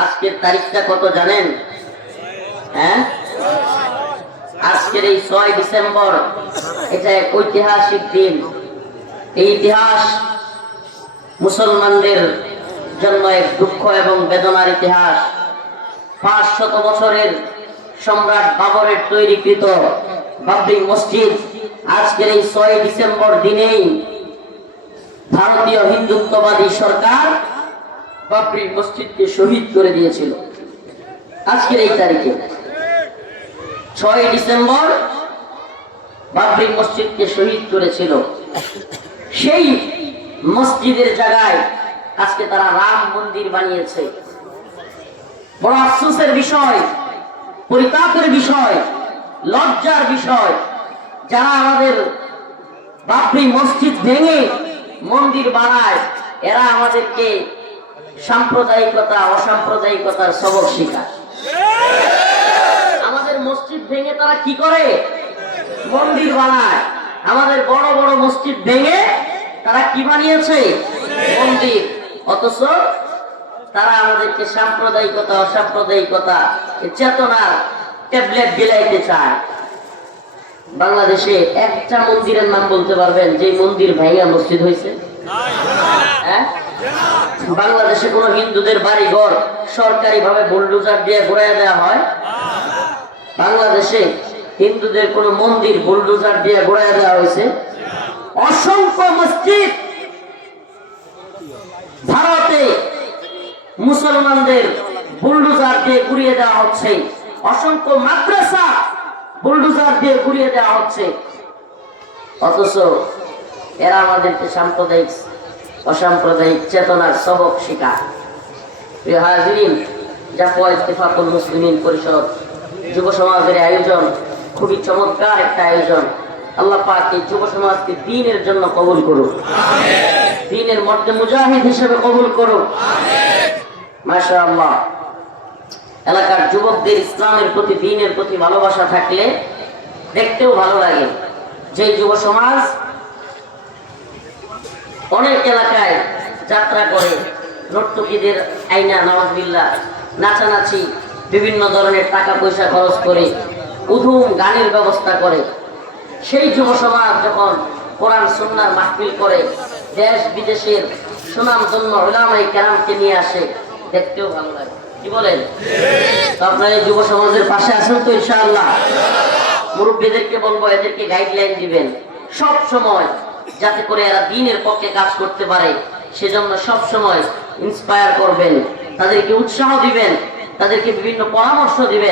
আজকের তারিখটা কত জানেন? হ্যাঁ, আজকের এই 6 ডিসেম্বর, এটা এক ঐতিহাসিক দিন। এই ইতিহাস মুসলমানদের জন্য এক দুঃখ এবং বেদনার ইতিহাস। 500 বছরের সম্রাট বাবরের তৈরিকৃত বাবরি মসজিদ আজকের এই 6 ডিসেম্বর দিনেই ভারতীয় হিন্দুত্ববাদী সরকার বাবরি মসজিদকে শহীদ করে দিয়েছিল। আজকের এই তারিখে 6 ডিসেম্বর বাবরি মসজিদকে শহীদ করেছিল। সেই মসজিদের জায়গায় আজকে তারা রাম মন্দির বানিয়েছে। বড় আফসোসের বিষয়, পরিতাপের বিষয়, লজ্জার বিষয়, যারা আমাদের বাবরি মসজিদ ভেঙে মন্দির বানায়, এরা আমাদেরকে সাম্প্রদায়িকতা অসাম্প্রদায়িকতার সবক শেখায়। আমাদের মসজিদ ভেঙে তারা কি করে? মন্দির বানায়। আমাদের বড় বড় মসজিদ ভেঙে তারা কি বানিয়েছে? মন্দির। অথচ তারা আমাদেরকে সাম্প্রদায়িকতা অসাম্প্রদায়িকতা চেতনার ট্যাবলেট বিলাইতে চায়। বাংলাদেশে একটা মন্দিরের নাম বলতে পারবেন যে মন্দির ভাঙা মসজিদ হয়েছে? হ্যাঁ, বাংলাদেশে কোন হিন্দুদের বাড়ি ঘর সরকারি ভাবে বুলডোজার দিয়ে ঘুরাইয়া দেওয়া হয়? বাংলাদেশে হিন্দুদের কোন মন্দির বুলডোজার দিয়ে ঘুরাইয়া দেওয়া হয়েছে? অসংখ্য মসজিদ ভারতে মুসলমানদের বুলডোজার দিয়ে ঘুরিয়ে দেওয়া হচ্ছে। অসংখ্য মাদ্রাসা বুলডোজার দিয়ে ঘুরিয়ে দেওয়া হচ্ছে। অথচ এরা আমাদেরকে সাম্প্রদায়িক অসাম্প্রদায়িক চেতনার সবক শেখায়। প্রিয় হাজিরিন, জাতীয় ইত্তেফাকুল মুসলিমিন পরিষদ যুব সমাজের আয়োজন খুবই চমৎকার একটা আয়োজন। আল্লাহ পাক এই যুব সমাজকে দ্বীনের জন্য কবুল করুন, দ্বীনের মধ্যে মুজাহিদ হিসেবে কবুল করুন। মাশাআল্লাহ। এলাকার যুবকদের ইসলামের প্রতি দ্বীনের প্রতি ভালোবাসা থাকলে দেখতেও ভালো লাগে। যে যুব সমাজ অনেক এলাকায় যাত্রা করে, নর্তকীদের আইনা নাওয়াজবিল্লাহ নাচানাচি বিভিন্ন ধরনের টাকা পয়সা খরচ করে উধুম গানের ব্যবস্থা করে, সেই যুব সমাজ যখন কোরআন সুন্নাহর মাহফিল করে, দেশ বিদেশের সুনামধন্য উলামায়ে কেরামকে নিয়ে আসে, দেখতেও ভালো লাগে। কি বলেন? তো আপনারা এই যুব সমাজের পাশে আছেন তো ইনশাআল্লাহ? মুরব্বীদেরকে বলবো এদেরকে গাইডলাইন দিবেন সব সময়, যাতে করে এরা দ্বীনের পক্ষে কাজ করতে পারে। সেজন্য সব সময় ইন্সপায়ার করবেন, তাদেরকে উৎসাহ দিবেন, তাদেরকে বিভিন্ন পরামর্শ দিবেন।